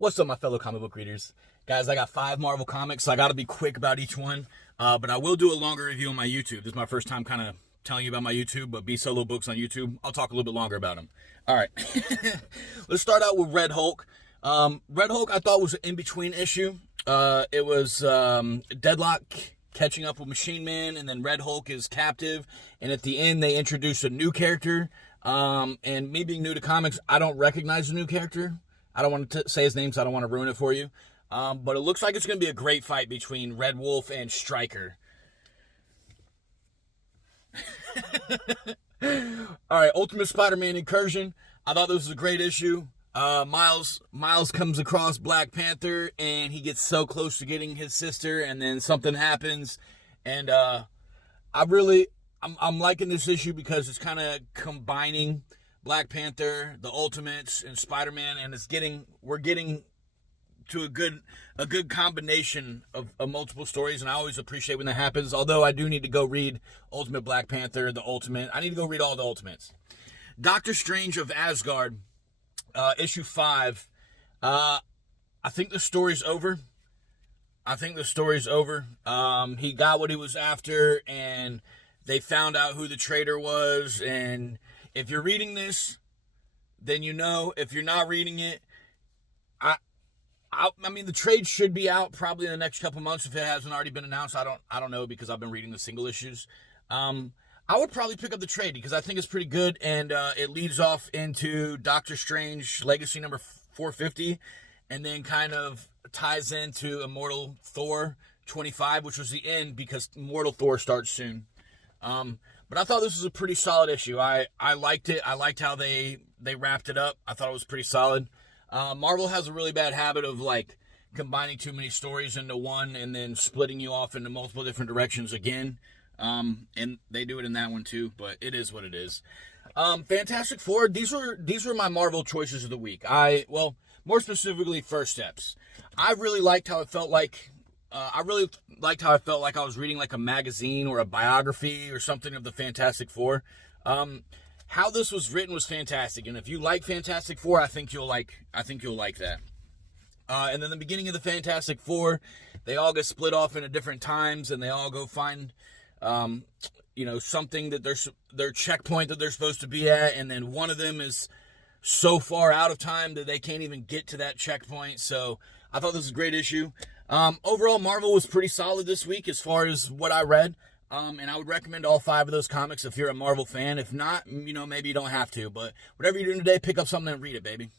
What's up, my fellow comic book readers? Guys, I got 5 Marvel comics, so I got to be quick about each one. But I will do a longer review on my YouTube. This is my first time kind of telling you about my YouTube, but B Solo Books on YouTube. I'll talk a little bit longer about them. All right. Let's start out with Red Hulk. Red Hulk, I thought, was an in-between issue. It was Deadlok catching up with Machine Man, and then Red Hulk is captive. And at the end, they introduced a new character. And me being new to comics, I don't recognize the new character. I don't want to say his name, so I don't want to ruin it for you. But it looks like it's going to be a great fight between Red Wolf and Stryker. Alright, Ultimate Spider-Man Incursion. I thought this was a great issue. Miles comes across Black Panther, and he gets so close to getting his sister, and then something happens. And I'm liking this issue because it's kind of combining Black Panther, the Ultimates, and Spider-Man, and we're getting to a good combination of multiple stories, and I always appreciate when that happens. Although I do need to go read Ultimate Black Panther, the Ultimate. I need to go read all the Ultimates. Doctor Strange of Asgard, issue 5. I think the story's over. He got what he was after, and they found out who the traitor was, and if you're reading this, then you know. If you're not reading it, I mean, the trade should be out probably in the next couple months if it hasn't already been announced. I don't know because I've been reading the single issues. I would probably pick up the trade because I think it's pretty good, and it leads off into Doctor Strange Legacy number 450, and then kind of ties into Immortal Thor 25, which was the end because Mortal Thor starts soon. But I thought this was a pretty solid issue. I liked it. I liked how they wrapped it up. I thought it was pretty solid. Marvel has a really bad habit of like combining too many stories into one and then splitting you off into multiple different directions again. And they do it in that one too, but it is what it is. Fantastic Four, these were my Marvel choices of the week. More specifically, First Steps. I really liked how it felt like I was reading like a magazine or a biography or something of the Fantastic Four. How this was written was fantastic, and if you like Fantastic Four, I think you'll like that. And then the beginning of the Fantastic Four, they all get split off into different times, and they all go find, something that their checkpoint that they're supposed to be at, and then one of them is so far out of time that they can't even get to that checkpoint. So I thought this was a great issue. Overall, Marvel was pretty solid this week as far as what I read. And I would recommend all 5 of those comics if you're a Marvel fan. If not, maybe you don't have to. But whatever you're doing today, pick up something and read it, baby.